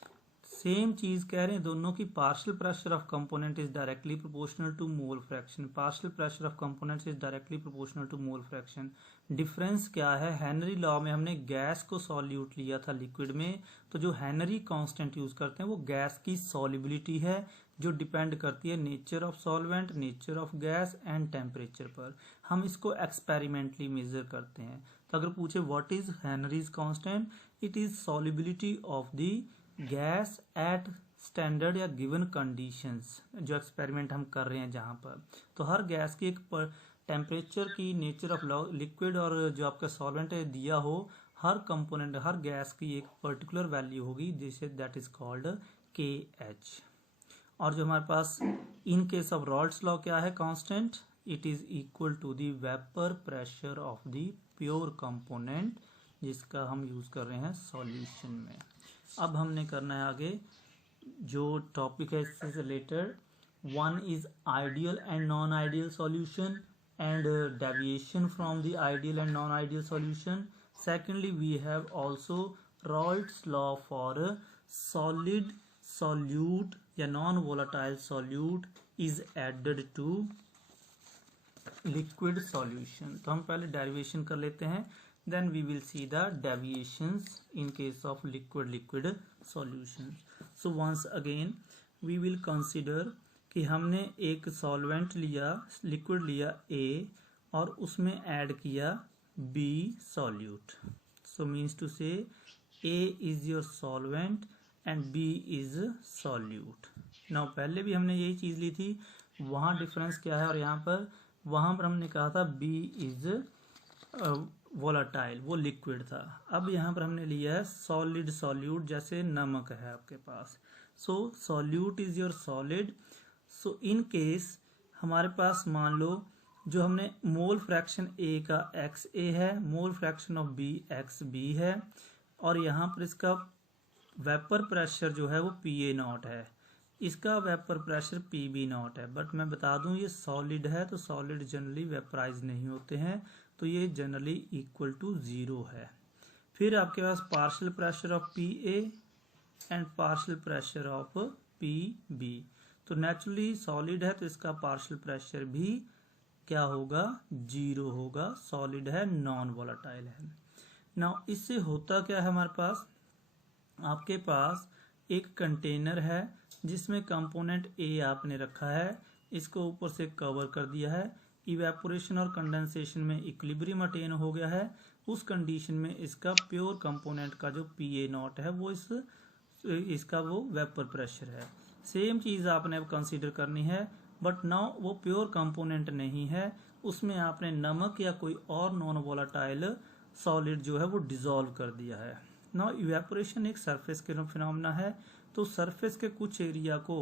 सेम चीज कह रहे हैं दोनों की, partial pressure of component is directly proportional to mole fraction, partial pressure of components is directly proportional to mole fraction. Difference क्या है, हेनरी लॉ में हमने गैस को सॉल्यूट लिया था लिक्विड में, तो जो हेनरी कांस्टेंट यूज करते हैं वो गैस की सॉल्युबिलिटी है, जो डिपेंड करती है nature of solvent, nature of gas and temperature पर। हम इसको एक्सपेरिमेंटली मेजर करते हैं। तो अगर पूछे what is Henrys constant, it is solubility of the gas at standard या गिवन कंडीशंस, जो एक्सपेरिमेंट हम कर रहे हैं जहां पर। तो हर गैस की एक टेम्परेचर की, नेचर ऑफ लिक्विड और जो आपका सॉल्वेंट है दिया हो, हर कंपोनेंट हर गैस की एक पर्टिकुलर वैल्यू होगी, जिसे दैट इज कॉल्ड KH। और जो हमारे पास in case of Raoult's law क्या है constant, it is equal to the vapour pressure of the pure component, जिसका हम यूज कर रहे हैं सॉल्यूशन में। अब हमने करना है आगे जो टॉपिक है इससे related, one is ideal and non ideal solution and deviation from the ideal and non ideal solution. Secondly we have also Raoult's law for solid solute या non volatile solute is added to liquid solution. तो हम पहले derivation कर लेते हैं, then we will see the deviations in case of liquid liquid solutions. So once again we will consider कि हमने एक सॉल्वेंट लिया, लिक्विड लिया A और उसमें ऐड किया B solute. So means to say A is your solvent and B is solute. Now पहले भी हमने यही चीज़ ली थी, वहाँ डिफरेंस क्या है और यहाँ पर, वहाँ पर हमने कहा था B इज वोलाटाइल, वो लिक्विड था. अब यहाँ पर हमने लिया है सॉलिड सॉल्यूट, जैसे नमक है आपके पास. So solute is your solid. So in case हमारे पास मान लो जो हमने मोल फ्रैक्शन A का XA है, mole fraction of B XB है, और यहाँ पर इसका वेपर प्रेशर जो है वो PA0 है, इसका वेपर प्रेशर PB0 है. बट मैं बता दूं ये सॉलिड है, तो सॉलिड जनरली वेपराइज नहीं होते हैं, तो ये जनरली इक्वल टू 0 है. फिर आपके पास partial pressure of PA and partial pressure of PB. तो नेचुरली सॉलिड है तो इसका पार्शियल प्रेशर भी क्या होगा, 0 होगा. सॉलिड है, नॉन वोलाटाइल है. नाउ इससे होता क्या है, हमारे पास आपके पास एक कंटेनर है जिसमें कंपोनेंट A आपने रखा है, इसको ऊपर से कवर कर दिया है. इवेपोरेशन और कंडेंसेशन में इक्विलिब्रियम अटेन हो गया है. उस कंडीशन में इसका प्योर कंपोनेंट का जो PA0 है वो इसका वो वेपर प्रेशर है. सेम चीज़ आपने अब कंसीडर करनी है, बट नाउ वो प्योर कंपोनेंट नहीं है, उसमें आपने नमक या कोई और नॉन वोलाटाइल सॉलिड जो है वो डिसॉल्व कर दिया है. नाउ इवेपोरेशन एक सरफेस के फिनोमेना है, तो सरफेस के कुछ एरिया को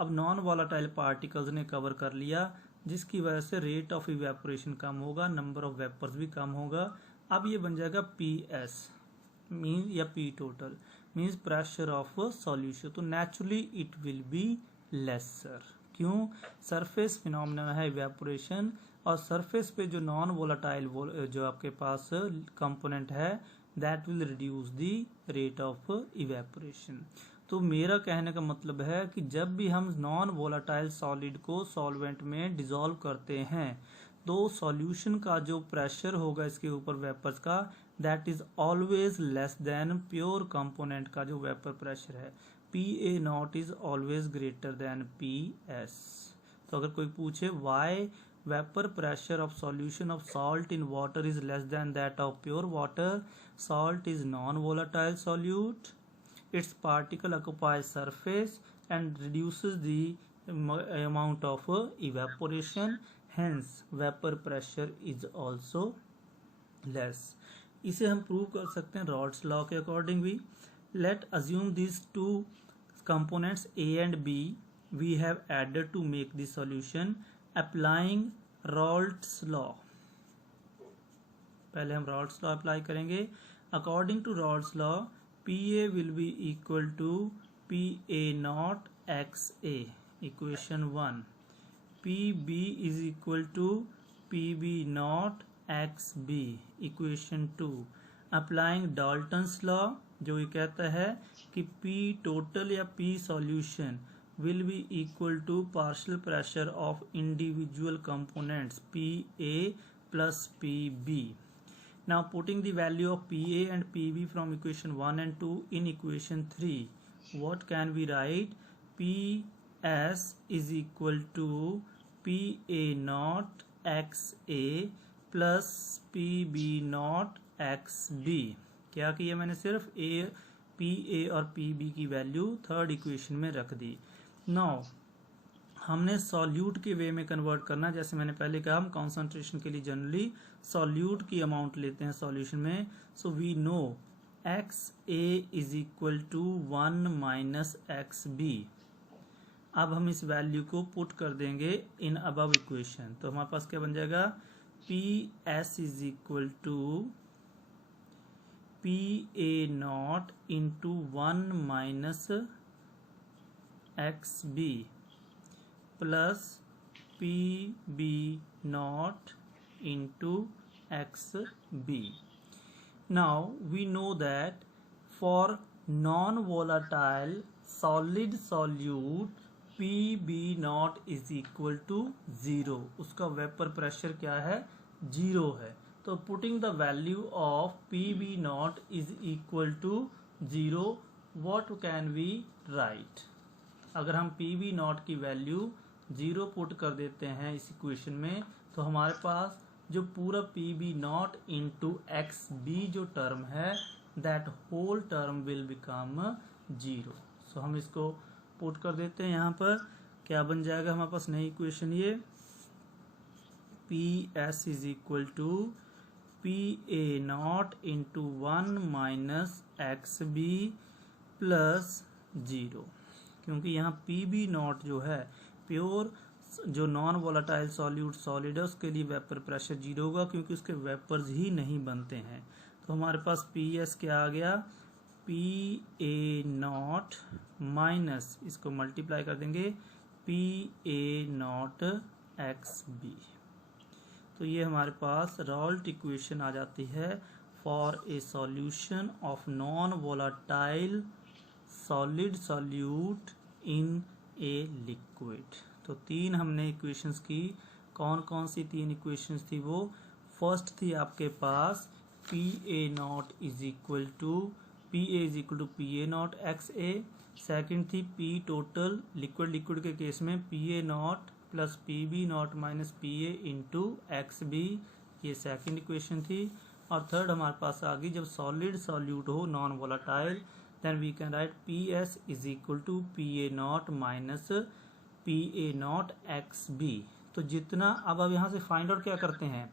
अब नॉन वोलाटाइल पार्टिकल्स ने कवर कर लिया, जिसकी वजह से रेट ऑफ इवेपोरेशन कम होगा, नंबर ऑफ वेपर्स भी कम होगा. अब ये बन जाएगा PS मीन या P total means pressure of solution. तो naturally it will be lesser. क्यों? सरफेस फिनोमेना है इवेपोरेशन, और सरफेस पे जो नॉन वोलाटाइल जो आपके पास कंपोनेंट है that will reduce the rate of evaporation. तो मेरा कहने का मतलब है कि जब भी हम नॉन वोलाटाइल सॉलिड को सॉल्वेंट में डिसॉल्व करते हैं तो सॉल्यूशन का जो प्रेशर होगा इसके ऊपर वेपर्स का, that is always less then pure component का जो वेपर प्रेशर है. PA0 is always greater than PS. तो अगर कोई पूछे why vapour pressure of solution of salt in water is less then that of pure water, salt is non volatile solute, its particle occupies surface and reduces the amount of evaporation, hence vapor pressure is also less. इसे हम prove कर सकते हैं Rawls law के according भी. Late assume these two components A and B we have added to make the solution applying Raoult's law. पहले हम Raoult's law apply करेंगे. According to Raoult's law PA will be equal to PA0 XA, equation 1. PB is equal to PB0 XB, equation 2. Applying Dalton's law, जो ये कहता है कि P total या P solution will be equal to partial pressure of individual components PA plus PB. Now putting the value of PA and PB from equation 1 and 2 in equation 3, what can we write? PS is equal to PA0 XA plus PB0 XB. क्या किया मैंने, सिर्फ PA और PB की value third equation में रख दी. Now हमने solute के वे में कन्वर्ट करना. जैसे मैंने पहले कहा हम कॉन्सेंट्रेशन के लिए जनरली सॉल्यूट की अमाउंट लेते हैं सॉल्यूशन में. So we know XA is equal to 1 minus XB. अब हम इस वैल्यू को पुट कर देंगे इन अबव इक्वेशन, तो हमारे पास क्या बन जाएगा, PS is equal to PA0 into 1 minus XB plus PB0 into XB. Now we know that for non-volatile solid solute PB0 is equal to 0. उसका वेपर प्रेशर क्या है, 0 है. तो putting the value of PB0 is equal to 0, what can we write? अगर हम P B not की value 0 put कर देते हैं इस इक्वेशन में, तो हमारे पास जो पूरा P B naught into X B जो टर्म है, that whole term will become 0। So हम इसको पुट कर देते हैं यहाँ पर। क्या बन जाएगा हमारे पास नई इक्वेशन, ये P S is equal to P A not into 1 minus X B plus 0, क्योंकि यहाँ पी बी नॉट जो है प्योर जो नॉन वोलाटाइल सॉलिड है उसके लिए वेपर प्रेशर 0 होगा, क्योंकि उसके वेपर्स ही नहीं बनते हैं। तो हमारे पास पी एस क्या आ गया, पी ए नॉट माइनस, इसको मल्टीप्लाई कर देंगे, P A not X B. तो ये हमारे पास रॉल्ट इक्वेशन आ जाती है for a solution of non volatile solid solute in a liquid. तो 3 हमने इक्वेशंस की। कौन कौन सी 3 इक्वेशंस थी वो? फर्स्ट थी आपके पास P A not is equal to P A not X A. Second थी पी टोटल लिक्विड के केस में P A not plus P B not minus P A into X B, ये second equation थी। और third हमारे पास आ गई जब सॉलिड सॉल्यूट हो non volatile, then we can write P S is equal to P A not minus P A not X B. तो जितना अब यहाँ से फाइंड आउट क्या करते हैं,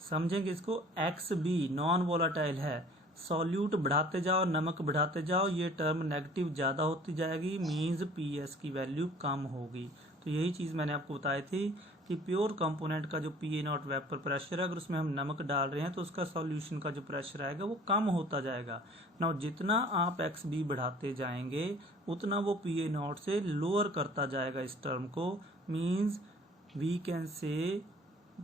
समझेंगे इसको। एक्स बी नॉन वोलाटाइल है, सॉल्यूट बढ़ाते जाओ, नमक बढ़ाते जाओ, ये टर्म नेगेटिव ज़्यादा होती जाएगी, मीन्स पी एस की वैल्यू कम होगी। तो यही चीज़ मैंने आपको बताई थी कि प्योर कंपोनेंट का जो P A not vapour pressure है, अगर उसमें हम नमक डाल रहे हैं तो उसका सॉल्यूशन का जो प्रेशर आएगा वो कम होता जाएगा। ना जितना आप एक्स बी बढ़ाते जाएंगे उतना वो पी ए नॉट से लोअर करता जाएगा इस टर्म को, means we can say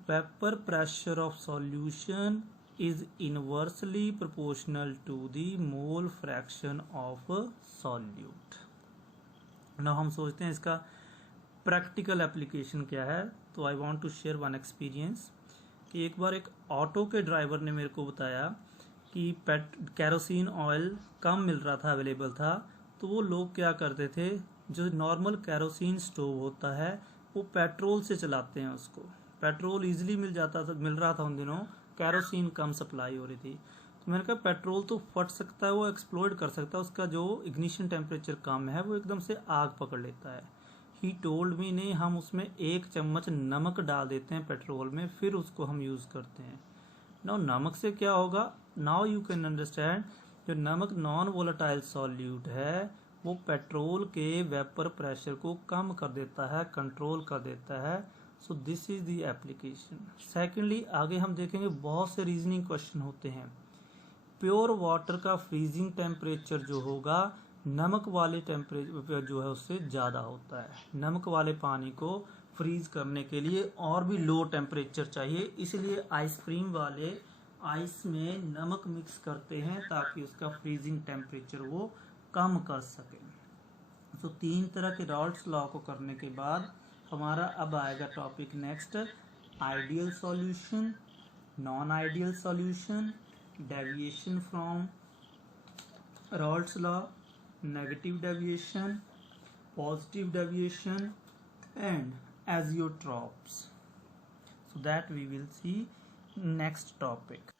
vapour pressure of solution is inversely proportional to the mole fraction of solute। now हम सोचते हैं इसका प्रैक्टिकल एप्लीकेशन क्या है। तो I want to share one experience कि एक बार एक ऑटो के ड्राइवर ने मेरे को बताया कि कैरोसिन ऑयल कम मिल रहा था, अवेलेबल था, तो वो लोग क्या करते थे, जो नॉर्मल कैरोसिन स्टोव होता है वो पेट्रोल से चलाते हैं उसको। पेट्रोल ईजिली मिल रहा था उन दिनों, कैरोसिन कम सप्लाई हो रही थी। तो मैंने कहा पेट्रोल तो फट सकता है, वो एक्सप्लोड कर सकता है, उसका जो इग्निशन टेम्परेचर कम है वो एकदम से आग पकड़ लेता है। ही टोल्ड मी नहीं, हम उसमें 1 चम्मच नमक डाल देते हैं पेट्रोल में, फिर उसको हम यूज़ करते हैं। नाउ नमक से क्या होगा, नाउ यू कैन अंडरस्टैंड, जो नमक नॉन वोलेटाइल सॉल्यूट है वो पेट्रोल के वेपर प्रेशर को कम कर देता है, कंट्रोल कर देता है। सो this is the application. Secondly आगे हम देखेंगे बहुत से रीजनिंग क्वेश्चन होते हैं। प्योर वाटर का फ्रीजिंग टेम्परेचर जो होगा नमक वाले टेम्परेचर जो है उससे ज़्यादा होता है। नमक वाले पानी को फ्रीज करने के लिए और भी लो टेम्परेचर चाहिए, इसलिए आइसक्रीम वाले आइस में नमक मिक्स करते हैं ताकि उसका फ्रीजिंग टेम्परेचर वो कम कर सके। तो 3 तरह के रॉल्ट्स लॉ को करने के बाद हमारा अब आएगा topic next, ideal solution, non ideal solution, deviation from Raoult's law, negative deviation, positive deviation and azeotrophs. So that we will see next topic.